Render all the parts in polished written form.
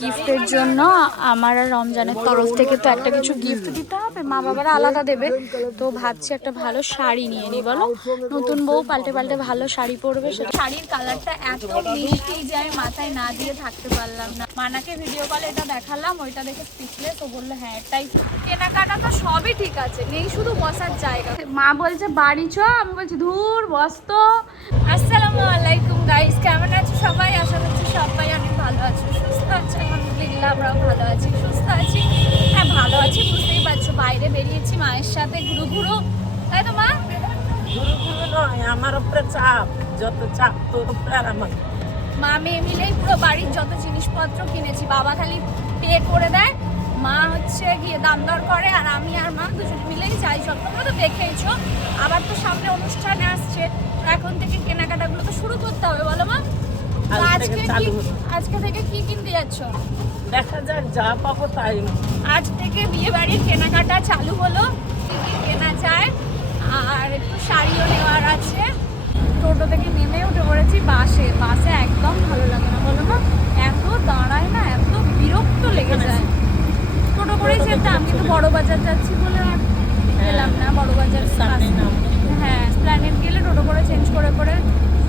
গিফটের জন্য আমার আর রমজানের তরফ থেকে তো একটা কিছু গিফট দিতে হবে, মা বাবারা আলাদা দেবে। তো ভাবছি একটা ভালো শাড়ি নিয়ে নিই। বলো, নতুন বউ পাল্টে পাল্টে ভালো শাড়ি পরবে। সেটা শাড়ির কালারটা এত মিষ্টি যে আমি মাথায় না দিয়ে থাকতে পারলাম না। মানাকে ভিডিও কলে এটা দেখালাম, ওইটা দেখে স্পিচলেস। ও বললো হ্যাঁ এটাই। কেনাকাটা তো সবই ঠিক আছে, নেই শুধু বসার জায়গা। মা বলছে বাড়ি চ, আমি বলছি ধুর বস তো। আসসালামু আলাইকুম গাইস, কেমন আছো সবাই? আশা করছি সবাই অনেক ভালো আছো, সুস্থ আছো। আলহামদুলিল্লাহ আমরাও ভালো আছি, সুস্থ আছি। হ্যাঁ ভালো আছি, বুঝতেই পারছো বাইরে বেরিয়েছি মায়ের সাথে ঘুরু, তাই তো মা? ঘুরু নয়, আমার উপরে চাপ, যত চাপ তোর উপরে আর আমার। মা মেয়ে মিলেই পুরো বাড়ির যত জিনিসপত্র কিনেছি। বাবা খালি পে করে দেয়, মা হচ্ছে গিয়ে দাম দর করে, আর আমি আর মা দুজনে মিলেই যাই। সব তোমরা তো দেখেইছো। আবার তো সামনে অনুষ্ঠান আসছে, তো এখন থেকে কেনাকাটাগুলো তো শুরু করতে হবে, বলো মা? আজকে থেকে কি কিনতে যাচ্ছ? দেখা যাক, যা পাবো তাই। আজ থেকে বিয়ে বাড়ির কেনাকাটা চালু হলো, কি কি কেনা যায়। আর একটু শাড়িও নেওয়ার আছে। টোটো থেকে নেমে উঠে পড়েছি বাসে। বাসে একদম ভালো লাগে না, বলো না? এত দাঁড়ায় না, এত বিরক্ত লেগে যায়। টোটো করেই যেতাম, কিন্তু বড় বাজার যাচ্ছি বলে আর গেলাম না। বড় বাজার হ্যাঁ, স্প্ল্যানেড গেলে টোটো করে চেঞ্জ করে করে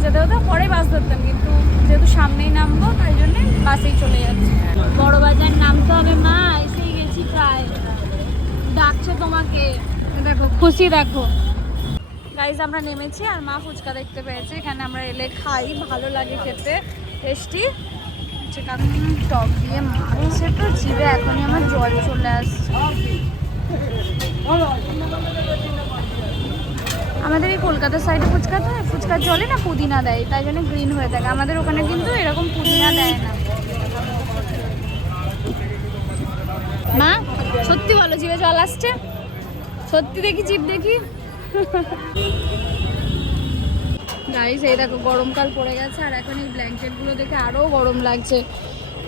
যেতে হতো, পরে বাস ধরতাম। কিন্তু যেহেতু সামনেই নামবো, তাই জন্যে বাসেই চলে যাচ্ছি। বড় বাজার নামতে হবে মা, এসেই গেছি প্রায়। ডাকছে তোমাকে, দেখো খুশি দেখো। গাইজ আমরা নেমেছি, আর মা ফুচকা দেখতে পেয়েছে। এখানে আমরা এলে খাই, ভালো লাগে খেতে, টেস্টি। টক দিয়ে মারছে তো জিভে, এখনই আমার জল চলে আসছে। আমাদের এই কলকাতার সাইডে ফুচকাতে ফুচকার জলে না পুদিনা দেয়, তাই জন্য গ্রিন হয়ে থাকে। আমাদের ওখানে কিন্তু এরকম পুদিনা দেয় না। মা সত্যি বলো, জিভে জল আসছে? সত্যি দেখি, জিভ দেখি। গাইস এই দেখো, গরমকাল পড়ে গেছে, আর এখন এই ব্ল্যাঙ্কেটগুলো দেখে আরও গরম লাগছে।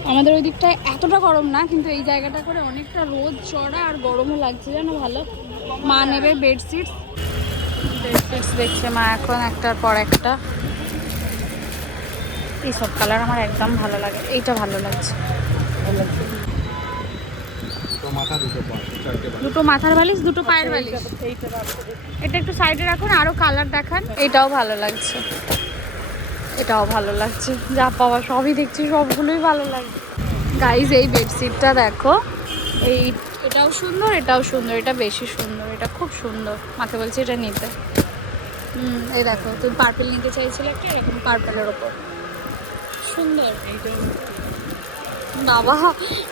আমাদের ওই দিকটায় এতটা গরম না, কিন্তু এই জায়গাটা করে অনেকটা রোদ চড়া, আর গরমও লাগছে জানো ভালো। মা নেবে বেডশিটস দেখছে মা এখন একটার পর একটা। এইসব কালার আমার একদম ভালো লাগে, এইটা ভালো লাগছে। দুটো মাথার বালিশ, দুটো পায়ের বালিশ। এটা একটু সাইডে রাখুন, আরো কালার দেখান। এটাও ভালো লাগছে, এটাও ভালো লাগছে। যা পাওয়া সবই দেখছি, সবগুলোই ভালো লাগছে। গাইজ এই বেডশিটটা দেখো, এটাও সুন্দর, এটাও সুন্দর, এটা বেশি সুন্দর, এটা খুব সুন্দর। মাকে বলছি এটা নিতে। এই দেখো, তুমি পার্পেল নিতে চাইছিলে একটা, এরকম পার্পেলের ওপর সুন্দর। বাবা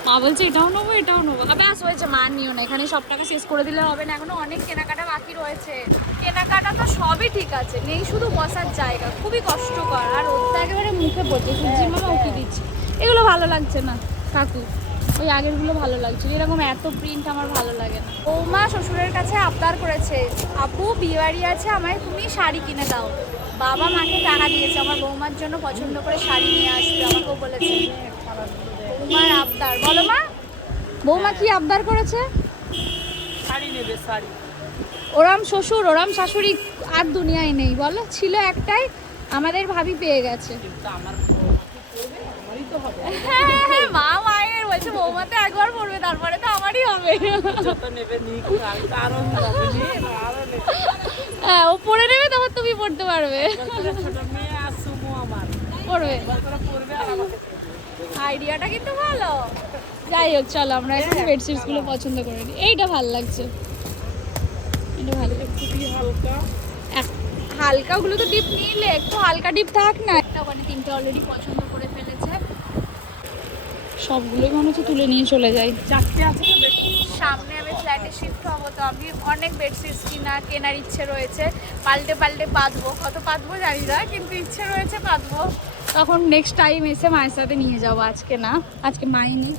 মা বলছে এটাও নেবো, এটাও নেবো। ব্যাস হয়েছে, মা নিও না, এখানে সব টাকা শেষ করে দিলে হবে না, এখনো অনেক কেনাকাটা বাকি রয়েছে। কেনাকাটা তো সবই ঠিক আছে, নেই শুধু বসার জায়গা। খুবই কষ্টকর, আর ওটা একেবারে মুখে পড়ছে। সুজি মামা উঠে দিচ্ছে, এগুলো ভালো লাগছে না কাকু, ওই আগেরগুলো ভালো লাগছে। এরকম এত প্রিন্ট আমার ভালো লাগে না। বৌমা শ্বশুরের কাছে আবদার করেছে, আপু বিয়ে বাড়ি আছে, আমায় তুমি শাড়ি কিনে দাও। বাবা মাকে টাকা দিয়েছে আমার বৌমার জন্য পছন্দ করে শাড়ি নিয়ে আসবে, আমাকেও বলেছে। বৌমার আবদার, বলো মা, বৌমা কি আবদার করেছে? শাড়ি নেবে, শাড়ি। ওরাম শ্বশুর ওরাম শাশুড়ি আর দুনিয়ায় নেই, বলো। ছিল একটাই, আমাদের ভাবি পেয়ে গেছে। হ্যাঁ মা মায়ের বলছে, বৌমা তো একবার পড়বে, তারপরে তো আমারই হবে। হ্যাঁ ও পড়ে নেবে, তখন তুমি পড়তে পারবে। পড়বে, আইডিয়াটা কিন্তু ভালো। যাই হোক চলো, আমরা এখন বেডশিটস গুলো পছন্দ করে নিই। এইটা ভালো লাগছে, এটা ভালো খুবই হালকা। হালকা ওগুলো তো ডিপ নিলে, একটু হালকা ডিপ থাক না। একটা মানে তিনটে অলরেডি পছন্দ করে ফেলেছে, সবগুলোই মনে হচ্ছে তুলে নিয়ে চলে যাই। চারটে আছে তো দেখুন। সামনে আমি ফ্ল্যাটে শিফট হবো, তো আমি অনেক বেডশিটস কেনার ইচ্ছে রয়েছে। পাল্টে পাল্টে পাতবো, কত পাতবো জানি না, কিন্তু ইচ্ছে রয়েছে পাতবো। তখন নেক্সট টাইম এসে মায়ের সাথে নিয়ে যাবো। আজকে না, আজকে মাই নি।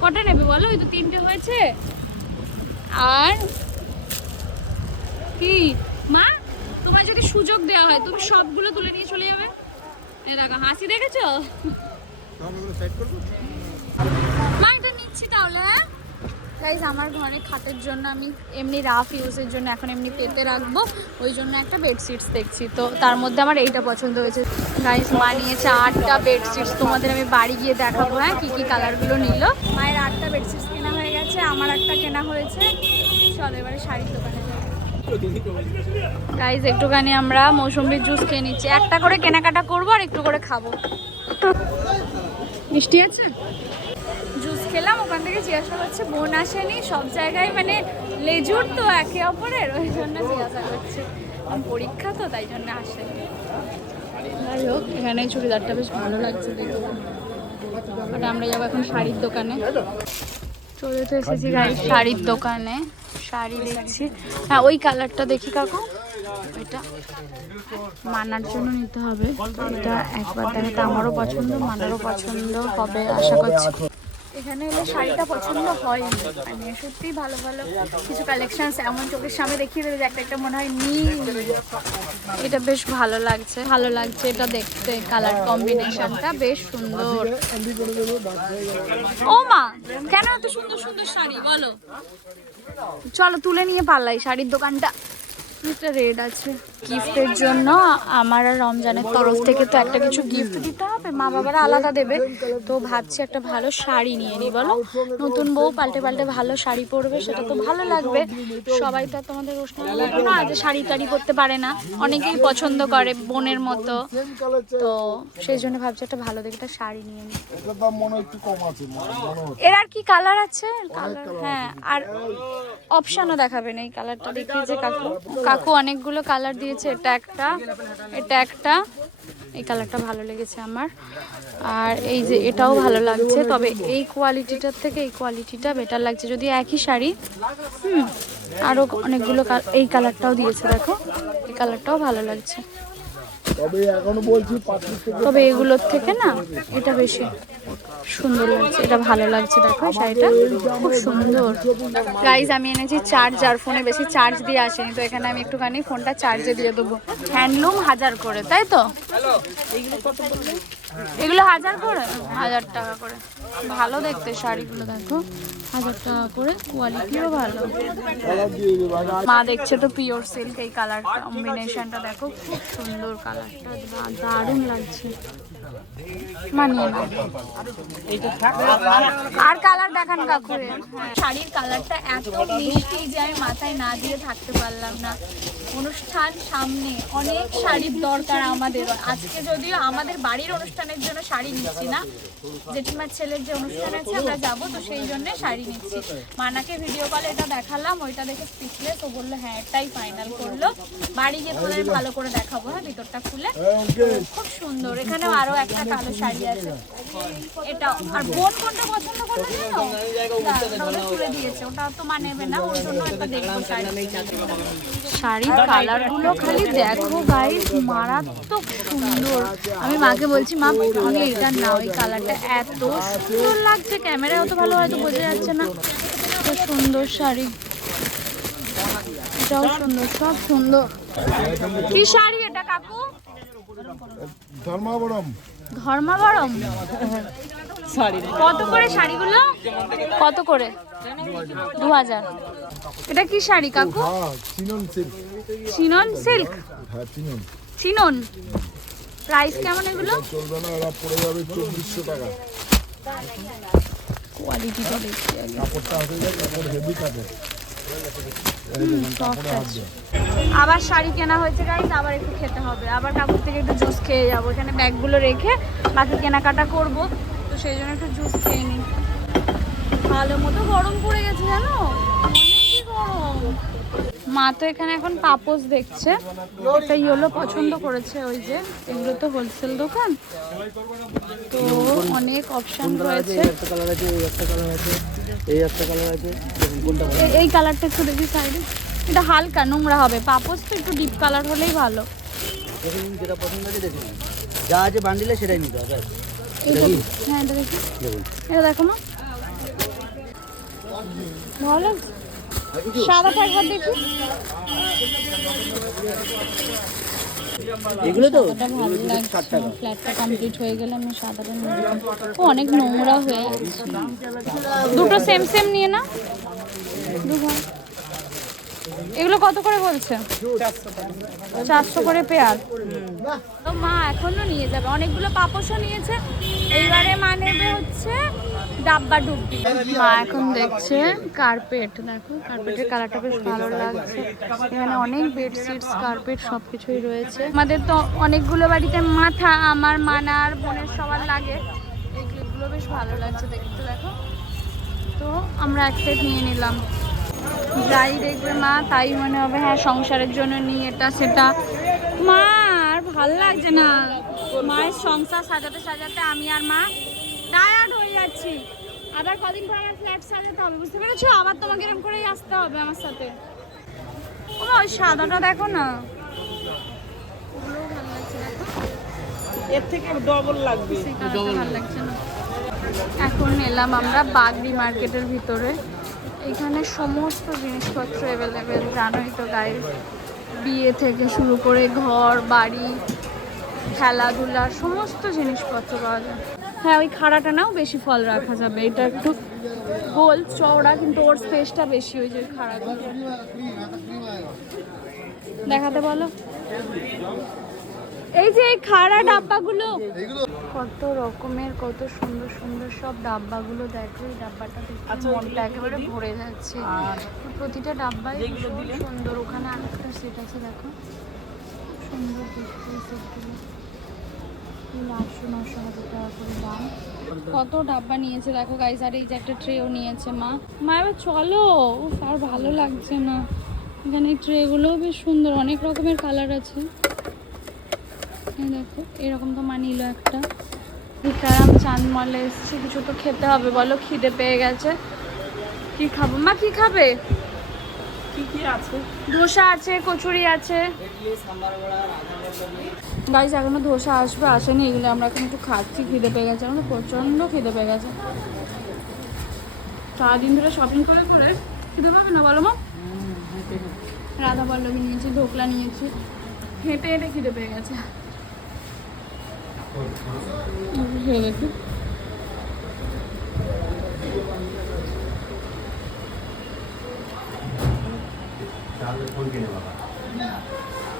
কটা নেবে বলো? ওই তো তিনটে হয়েছে। আর কি মা, তোমার যদি সুযোগ দেওয়া হয় তুমি সবগুলো তুলে নিয়ে চলে যাবে। দেখো হাসি, দেখেছো? মা এটা নিচ্ছি তাহলে। হ্যাঁ গাইজ আমার ঘরে খাটের জন্য আমি এমনি রাফ ইউজের জন্য এখন এমনি পেতে রাখবো, ওই জন্য একটা বেডশিটস দেখছি। তো তার মধ্যে আমার এইটা পছন্দ হয়েছে। গাইজ মা নিয়েছে 8টা বেডশিটস, তোমাদের আমি বাড়ি গিয়ে দেখাবো হ্যাঁ কী কী কালারগুলো নিল। মায়ের 8টা বেডশিটস কেনা হয়ে গেছে, আমার একটা কেনা হয়েছে। চলো এবারে শাড়ির দোকানে যাবো। গাইজ একটুখানি আমরা মৌসুম্বির জুস খেয়ে নিচ্ছি, একটা করে কেনাকাটা করবো আর একটু করে খাবো। মিষ্টি আছে? জুস খেলাম, ওখান থেকে জিজ্ঞাসা করছে বোন আসেনি, সব জায়গায় মানে লেজুর তো একে অপরের, ওই জন্য জিজ্ঞাসা করছে। পরীক্ষা তো তাই জন্য আসেনি। যাই হোক এখানে চুড়িদারটা বেশ ভালো লাগছে দেখতে। আর আমরা যাবো এখন শাড়ির দোকানে। চলে তো এসেছি গাইজ শাড়ির দোকানে, শাড়ি দেখছি। হ্যাঁ ওই কালারটা দেখি কাকু, এটা মানার জন্য নিতে হবে। তো এটা একবার দেখাতে আমারও পছন্দ, মানারও পছন্দ হবে আশা করছি। এখানে এলে শাড়িটা পছন্দ হয়, মানে সত্যিই ভালো ভালো কিছু কালেকশন এমন চোখের সামনে দেখিয়ে দেবে যে একটা একটা মনে হয় এটা বেশ ভালো লাগছে, ভালো লাগছে এটা দেখতে। কালার কম্বিনেশনটা বেশ সুন্দর। ও মা কেন এত সুন্দর সুন্দর শাড়ি বলো, চলো তুলে নিয়ে পালাই শাড়ির দোকানটা। একটা রেড আছে গিফটের জন্য, আমার আর রমজানের তরফ থেকে তো একটা কিছু গিফট দিতে হবে, মা বাবারা আলাদা দেবে। তো ভাবছি একটা ভালো শাড়ি নিয়ে নিই, বলো নতুন বউ পাল্টে পাল্টে ভালো শাড়ি পরবে, সেটা তো ভালো লাগবে। সবাই তো আর তোমাদের অনুষ্ঠানে না যে শাড়ি টাড়ি পরতে পারে না, অনেকেই পছন্দ করে বোনের মতো। তো সেই জন্য ভাবছি একটা ভালো দেখে একটা শাড়ি নিয়ে নিই। এর আর কি কালার আছে? কালার হ্যাঁ, আর অপশানও দেখাবেন এই কালারটা দেখিয়েছে কাকু। কাকু অনেকগুলো কালার দিয়েছে, এটা একটা, এটা একটা, এই কালারটা ভালো লেগেছে আমার। আর এই যে এটাও ভালো লাগছে, তবে এই কোয়ালিটিটার থেকে এই কোয়ালিটিটা বেটার লাগছে। যদি একই শাড়ি আরও অনেকগুলো এই কালারটাও দিয়েছে, দেখো এই কালারটাও ভালো লাগছে। তবে এগুলোর থেকে না এটা বেশি সুন্দর লাগছে, এটা ভালো লাগছে। দেখো শাড়িটা খুব সুন্দর। গাইজ আমি এনেছি চার্জার, ফোনে বেশি চার্জ দিয়ে আসেনি, তো এখানে আমি একটুখানি ফোনটা চার্জে দিয়ে দেবো। হ্যান্ডলুম 1000 করে, তাই তো? এগুলো 1000 করে, 1000 টাকা করে। ভালো দেখতে শাড়িগুলো, দেখো 1000 টাকা করে, কোয়ালিটিও ভালো। মা দেখছে তো পিওর সিল্ক, এই কালার কম্বিনেশনটা দেখো খুব সুন্দর, কালারটা দারুণ লাগছে। মানিয়ে না আর কালার দেখান কাকু। শাড়ির কালারটা এত মিষ্টি যে আমি মাথায় না দিয়ে থাকতে পারলাম না। অনুষ্ঠান সামনে, অনেক শাড়ির দরকার আমাদের। আজকে যদিও আমাদের বাড়ির অনুষ্ঠানের জন্য শাড়ি নিচ্ছি না, জেঠিমার ছেলের যে অনুষ্ঠান আছে আমরা যাবো, তো সেই জন্য শাড়ি নিচ্ছি। মানাকে ভিডিও কলে এটা দেখালাম, ওইটা দেখে স্পিচলেস, ও বললো হ্যাঁ এটাই ফাইনাল করলো। বাড়ি গিয়ে তোমাদের ভালো করে দেখাবো হ্যাঁ ভিতরটা খুলে, খুব সুন্দর। এখানেও আরো একটা কালো শাড়ি আছে, এটা। আর বোন কোনটা পছন্দ করলো জানো? ওটা তুলে দিয়েছে, ওটা তো মানেবে না, ওর জন্য একটা দেখবো শাড়ি। শাড়ির কালার গুলো খালি দেখো গাইস, মারাত্মক সুন্দর। আমি মাকে বলছি মা আমি এটা নাও, এই কালারটা এত সুন্দর লাগছে, ক্যামেরায় অত ভালো হয়তো বোঝা যাচ্ছে না, তো সুন্দর শাড়ি। এটাও সুন্দর, সব সুন্দর। কি শাড়ি এটা কাকু? ধর্মাবরম। ধর্মাবরম কত করে শাড়িগুলো? কত করে? 2000। এটা কি শাড়ি কাকু? Chinon silk. Chinon silk? হ্যাঁ চিনন। চিনন প্রাইস কেমন এগুলো? চলবে না, এরা পড়ে যাবে 2400 টাকা। কোয়ালিটিটা দেখছি আগে। কাপড়টা হয়ে যায়, কাপড় হেভি কাপড়। আবার শাড়ি কেনা হয়েছে গাইস, আবার একটু খেতে হবে, আবার কাকুর থেকে একটু জুস খেয়ে যাবো। এখানে ব্যাগগুলো রেখে বাকি কেনাকাটা করব, তো সেই জন্য একটু জুস খেয়ে নিই। ভালো মতো গরম পড়ে গেছে জানো, অনেকই গরম। মা তো এখানে এখন পাপোশ দেখছে, একটা ইয়েলো পছন্দ করেছে। ওই যে এগুলো তো হোলসেল দোকান, তো অনেক অপশন রয়েছে। এই কালারটা একটু দেখি সাইডে, এটা হালকা নোংরা হবে, পাপোশ তো একটু ডিপ কালার হলেই ভালো। যেটা পছন্দ আছে দেখুন, যা আছে বান্ডিলে সেটাই নিতে হবে। হ্যাঁ এটা দেখি, এটা দেখো না ভালো। সাদাটা একবার দেখি, এগুলো তো সাদাটা ভালো লাগছে আমার ফ্ল্যাটটা কমপ্লিট হয়ে গেলে আমি সাদাটা নিয়ে নেবো। ও অনেক নোংরা হয়ে যাচ্ছে। দুটো সেম সেম নিয়ে না দুটো। এগুলো কত করে বলছে? 400 করে পেয়ার। তো মা এখনো নিয়ে যাবে, অনেকগুলো পাপোশও নিয়েছে। এইবারে মা নেবে হচ্ছে ডাব্বা ডুব্বি। মা এখন দেখছে কার্পেট, দেখো কার্পেটের কালারটা বেশ ভালো লাগছে। এখানে অনেক বেডশিটস কার্পেট সবকিছুই রয়েছে। আমাদের তো অনেকগুলো বাড়িতে মাথা, আমার মানার বোনের সবার লাগে। এই ক্লিপগুলো বেশ ভালো লাগছে দেখতে, দেখো। তো আমরা এক সেট নিয়ে নিলাম। যাই দেখবে মা তাই মনে হবে হ্যাঁ সংসারের জন্য নিই এটা সেটা। মা আর ভাল লাগছে না, মায়ের সংসার সাজাতে সাজাতে আমি আর মা টায়ার্ড হয়ে যাচ্ছি। আবার কদিন পর আমার ফ্ল্যাট সাজাতে হবে, বুঝতে পেরেছো? আবার তোমাকে এরকম করেই আসতে হবে আমার সাথে। ও ওই সাদাটা দেখো না, ওগুলোও ভালো লাগছে দেখো। এর থেকে ডবল লাগবে। সেই কালারটা ভালো লাগছে না। এখন এলাম আমরা বাগড়ি মার্কেটের ভিতরে। এখানে সমস্ত জিনিসপত্র অ্যাভেলেবেল, জানোই তো গাইস। বিয়ে থেকে শুরু করে ঘর বাড়ি, খেলাধুলার সমস্ত জিনিসপত্র পাওয়া যায়। হ্যাঁ ওই খাড়াটা নাও, বেশি ফল রাখা যাবে। এটা একটু গোল চওড়া কিন্তু ওর স্পেসটা বেশি, ওই যে খাড়াগুলো দেখাতে বলো। এই যে এই খাড়া ডাব্বাগুলো কত রকমের, কত সুন্দর সুন্দর সব ডাব্বাগুলো। দেখো এই ডাব্বাটা দেখতে মনটা একেবারে ভরে যাচ্ছে। প্রতিটা ডাব্বাই ভীষণ সুন্দর। ওখানে আরেকটা সেট আছে দেখো, সুন্দর দেখতে সেটগুলো। 800-900 টাকা করে দাম। কত ডাব্বা নিয়েছে দেখো গাইস। আর এই যে একটা ট্রেও নিয়েছে মা। মা এবার চলো, উফ আর ভালো লাগছে না। এখানে এই ট্রেগুলোও বেশ সুন্দর, অনেক রকমের কালার আছে। দেখো এরকম তো মা নিল একটা। ভিকারাম চাঁদ মলে এসেছি, কিছু তো খেতে হবে বলো, খিদে পেয়ে গেছে। কি খাবো মা? কি খাবে? কি কি আছে? ধোসা আছে, কচুরি আছে। গাইস এখনো ধোসা আসবে, আসেনি। এগুলো আমরা এখন একটু খাচ্ছি, খিদে পেয়ে গেছে। আমাদের প্রচন্ড খিদে পেয়ে গেছে। সারাদিন ধরে শপিং করে করে খিদে পাবে না বলো মা? রাধা পল্লবী নিয়েছি, ঢোকলা নিয়েছি, হেঁটে হেঁটে খিদে পেয়ে গেছে। দেখি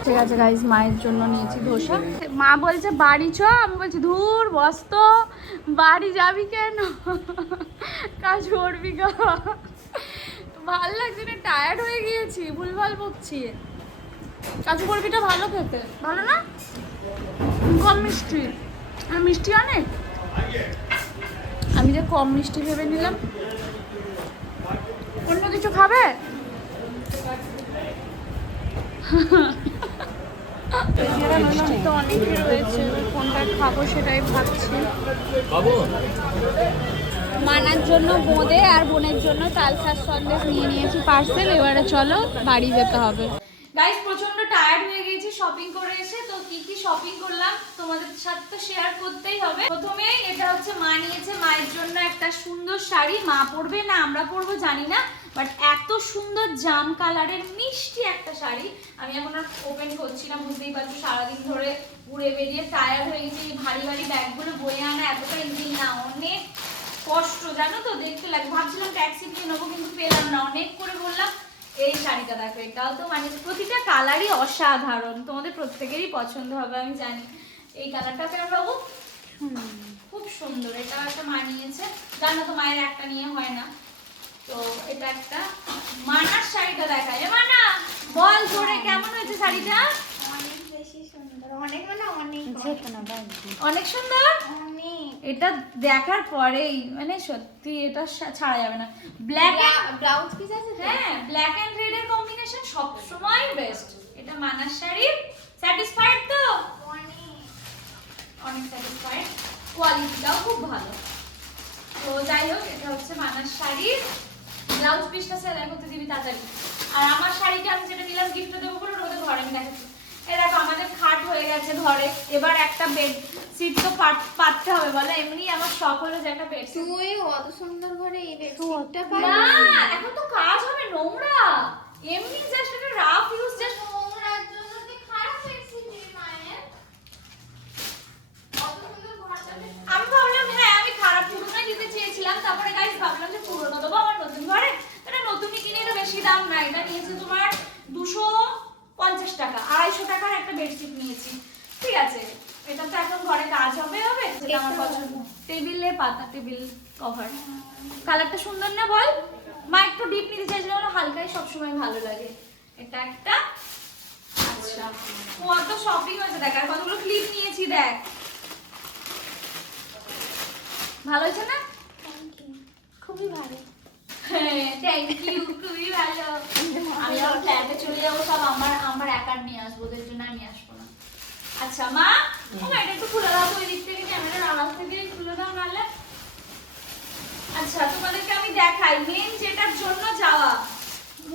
ঠিক আছে গাইস, মায়ের জন্য নিয়েছি ধোসা। মা বলছে বাড়ি চ, আমি বলছি ধুর বস তো, বাড়ি যাবি কেন, কাজ করবি গা। ভাল লাগছে না, টায়ার্ড হয়ে গিয়েছি, ভুলভাল বকছি। কাজু বরফিটা ভালো খেতে, ভালো না? কম মিষ্টি, আর মিষ্টি অনেক। আমি যে কম মিষ্টি ভেবে নিলাম। অন্য কিছু খাবে? মিষ্টি তো অনেকই রয়েছে, কোনটা খাবো সেটাই ভাবছি। মানার জন্য বোঁদে আর বোনের জন্য তালসার সন্দেশ নিয়ে নিয়েছি পার্সেল। এবারে চলো বাড়ি যেতে হবে। গাইস প্রচন্ড টায়ার্ড হয়ে গেছি শপিং করে এসে। তো কি কি শপিং করলাম তোমাদের সাথে তো শেয়ার করতেই হবে। প্রথমে এটা হচ্ছে মা নিয়েছে মায়ের জন্য একটা সুন্দর শাড়ি। মা পরবে না আমরা পরবো জানি না, বাট এত সুন্দর জাম কালারের মিষ্টি একটা শাড়ি। আমি এখন আর ওপেন করছি না, বুঝতেই পারছো সারাদিন ধরে ঘুরে বেরিয়ে টায়ার্ড হয়ে গেছি। ভারী ভারী ব্যাগগুলো বয়ে আনা এতটা ইজি না, অনেক কষ্ট জানো তো, দেখতে লাগে। ভাবছিলাম ট্যাক্সি নিয়ে নেবো কিন্তু পেলাম না, অনেক করে বললাম। এই শাড়িটা দেখো, এটাও তো মানে প্রতিটা কালারই অসাধারণ, তোমাদের প্রত্যেকেরই পছন্দ হবে আমি জানি। এই কালারটা কেন পাবো, খুব সুন্দর। এটা একটা মা নিয়েছে, জানো তো মায়ের একটা নিয়ে হয় না। তো এটা একটা মানার শাড়িটা দেখা যায়। মানা বল ধরে কেমন হয়েছে শাড়িটা? অনেক বেশি সুন্দর, অনেক মানে অনেক অনেক সুন্দর। এটা দেখার পরেই মানে সত্যি এটা ছাড়া যাবে না। ব্ল্যাক ব্লাউজ পিস আছে। হ্যাঁ, ব্ল্যাক এন্ড রেড এর কম্বিনেশন সব সময় বেস্ট। এটা মানার শাড়ি। স্যাটিসফাইড তো? অনেক স্যাটিসফাইড, কোয়ালিটিটাও খুব ভালো। তো যাই হোক, এটা হচ্ছে মানার শাড়ি। ব্লাউজ পিসটা সেলাই করতে দিবি তাড়াতাড়ি। আর আমার শাড়িটা আমি যেটা নিলাম গিফট দেবো বলে ওটা ঘরে আমি দেখাচ্ছি। দেখো আমাদের খাট হয়ে গেছে ঘরে, এবার একটা বেড সিট তো পাততে হবে বলে। এমনি আমার শখ হলো যে একটা বেড সিট। তুই অত সুন্দর করে এই বেডশিটটা পাবি না, এখন তো কাজ হবে, নোংরা। এমনি জাস্ট একটা রাফ ইউজ, জাস্ট নোংরার জন্য কি খারাপ বেডশিট নিয়ে পাতা টেবিল কভার। কালারটা সুন্দর না বল? মা একটু ডিপ নিতে চাইছিল, হালকাই সবসময় ভালো লাগে। এটা একটা। আচ্ছা কত শপিং হয়েছে দেখ, আর কতগুলো ক্লিপ নিয়েছি দেখ। ভালো হয়েছে না? খুবই ভালো। হ্যাঁ থ্যাংক ইউ, খুবই ভালো। আমি আবার ফ্ল্যাটে চলে যাবো, সব আমার একার নিয়ে আসবো, ওদের জন্য আমি আসবো না। আচ্ছা মা, এটা একটু খুলে দাও তো ওই দিক থেকে, ক্যামেরার আওয়াজ থেকে খুলে দাও নাহলে। আচ্ছা তোমাদেরকে আমি দেখাই মেন যেটার জন্য যাওয়া।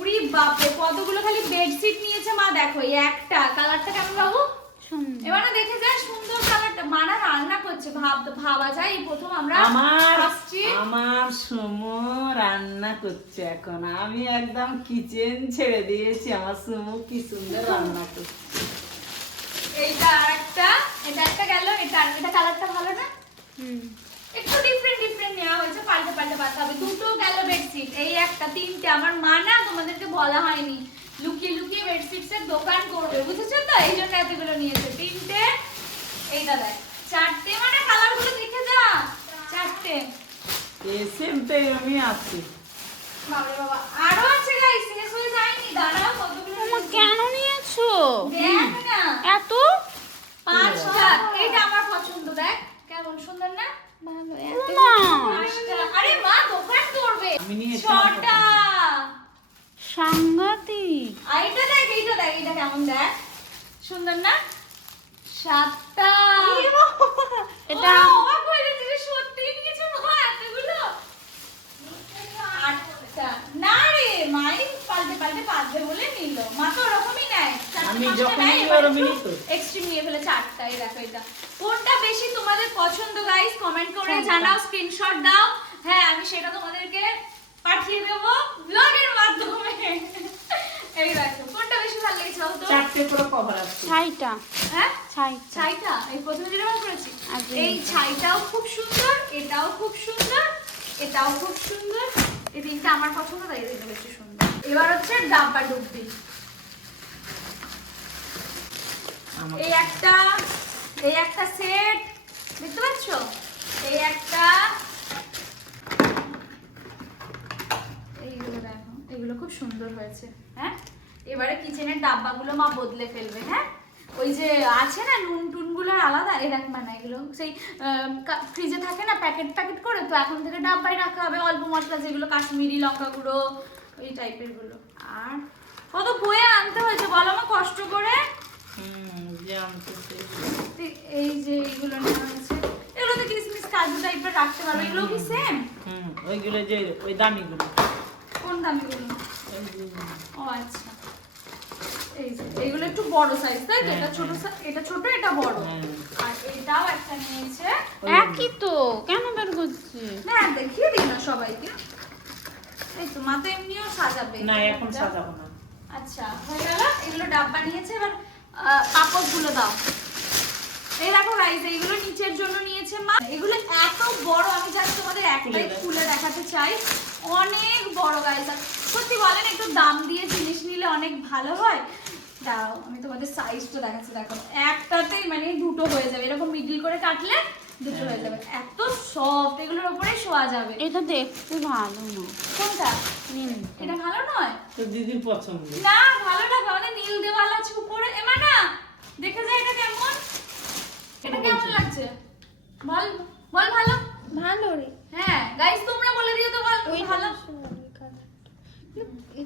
উড়ি বাপরে কতগুলো খালি বেডশিট নিয়েছে মা, দেখো এই একটা। কালারটা কেমন বাবু? এবার না দেখে যায় সুন্দর কালারটা। মানা রান্না করছে, ভাবা যায় এই প্রথম আমরা আসছি। আমার সুমু রান্না করছে এখন, আমি একদম কিচেন ছেড়ে দিয়েছি। আমার সুমু কি সুন্দর রান্না করছে। এইটা আরেকটা, এটা একটা গেল। এটা কালারটা ভালো না? একটু ডিফারেন্ট নেওয়া হয়েছে, পাল্টে পাতা হবে। দুটো গেল বেডশিট, এই একটা, তিনটে। আমার মা না তোমাদেরকে বলা হয়নি, লুকিয়ে বেডশিটস এর দোকান করবে, বুঝেছো তো? এই জন্য এতগুলো নিয়েছে। তিনটে, এইটা দেখ, চারটে। মানে কালারগুলো দেখে যা, চারটে। এসএমতে আমি আছি। বাবা বাবা আরো আছে গাইস, শেষ হয়ে যায়নি। দাঁড়াও কতগুলো কেন নিয়েছো? দেখ না, এত 5টা। এটা আমার পছন্দ, দেখ কেমন সুন্দর না? ভালো। আরে মা দোকান করবে। আমি নিয়ে 6টা। সাংঘাতিক। এইটা দেখ, এইটা কেমন দেখ, সুন্দর না? 7টা। এটা অবাক হয়ে গেছি রে, সত্যি নিয়েছে মা এতগুলো। 8টা। না রে মাই পাল্টে পাতবে বলে নিল। মা তো ওরকমই নেয়, আমি যখন নিই ওরকমই নিই তো। এক্সট্রিম নিয়ে ফেলেছে 8টা। এই দেখো এটা কোনটা বেশি তোমাদের পছন্দ গাইস, কমেন্ট করে জানাও, স্ক্রিনশট দাও। হ্যাঁ আমি সেটা তোমাদেরকে পাঠিয়ে দেব ব্লগের মাধ্যমে। এই দেখো কোনটা বেশি ভালো লেগেছে বলো তো? 4টে করে কভার আছে। ছাইটা। হ্যাঁ ছাইটা। ছাইটা এই প্রথমে যেটা বার করেছি, আচ্ছা। এই ছাইটাও খুব সুন্দর, এটাও খুব সুন্দর, এটাও খুব সুন্দর। এই তিনটা আমার পছন্দ, তাই এই তিনটা বেশি সুন্দর। এবার হচ্ছে ডাব্বা ডুববি। এই একটা সেট দেখতে পাচ্ছ, এই একটা, এইগুলো দেখো, এগুলো খুব সুন্দর হয়েছে। হ্যাঁ এবারে কিচেনের ডাব্বাগুলো মা বদলে ফেলবে। হ্যাঁ ওই যে আছে না নুন টুনগুলোর আলাদা, এই দেখ না এগুলো সেই ফ্রিজে থাকে না প্যাকেট করে, তো এখন থেকে ডাব্বায় রাখা হবে। অল্প মশলা যেগুলো কাশ্মীরি লঙ্কা গুঁড়ো ওই টাইপের গুলো। আর কত বয়ে আনতে হয়েছে বলো আমার কষ্ট করে। এই যে এইগুলো নেওয়া হয়েছে, এগুলোতে কিসমিস কাজু টাইপের রাখতে পারবে। এগুলো কি সেম? ওইগুলো যে ওই দামিগুলো। কোন দামিগুলো? ও আচ্ছা, এই যে এইগুলো একটু বড় সাইজ, তাই তো? এটা ছোট, এটা ছোট, এটা বড়। আর এটাও একটা নিয়েছে। একই তো, কেন বের করছি? না দেখিয়ে দিই না সবাইকে। এই তো মা তো এমনিও সাজাবে। না এখন সাজাবো না। আচ্ছা হয়ে গেল। এগুলো ডাব্বা নিয়েছে। এবার পাপড়গুলো দাও। এই দেখো গাইস, এইগুলো নিচের জন্য নিয়েছে মা। এগুলো এত বড়, আমি জাস্ট তোমাদের একটাই খুলে দেখাতে চাই। অনেক বড় গাইস, সত্যি বলেন একটু দাম দিয়ে জিনিস নিলে অনেক ভালো হয়। দাও আমি তোমাদের সাইজটা দেখাচ্ছি, দেখো একটাতেই মানে দুটো হয়ে যাবে, এরকম মিডল করে কাটলে দুটো হয়ে যাবে। এত সফট, এগুলোর উপরে শোয়া যাবে। এটা দেখতে ভালো না। কোনটা? এটা ভালো নয় তো দিদির পছন্দ। না, ভালো লাগবে। আমাদের নীল দেওয়াল আছে উপরে। এমা না দেখে যায় এটা কেমন, এটা কেমন লাগছে বল বল। ভালো ভালো রে। হ্যাঁ গাইস তোমরা বলে দিও তো বল ভালো।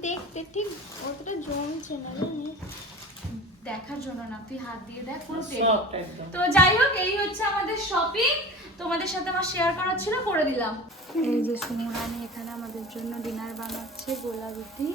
দেখতে ঠিক অতটা জমছে না জানিস, দেখার জন্য না, তুই হাত দিয়ে দেখ পুরো সফট একদম। তো যাই হোক এই হচ্ছে আমাদের শপিং, তোমাদের সাথে আমার শেয়ার করার ছিল, করে দিলাম। এই যে সুমরানি এখানে আমাদের জন্য ডিনার বানাচ্ছে, গোলা রুটি।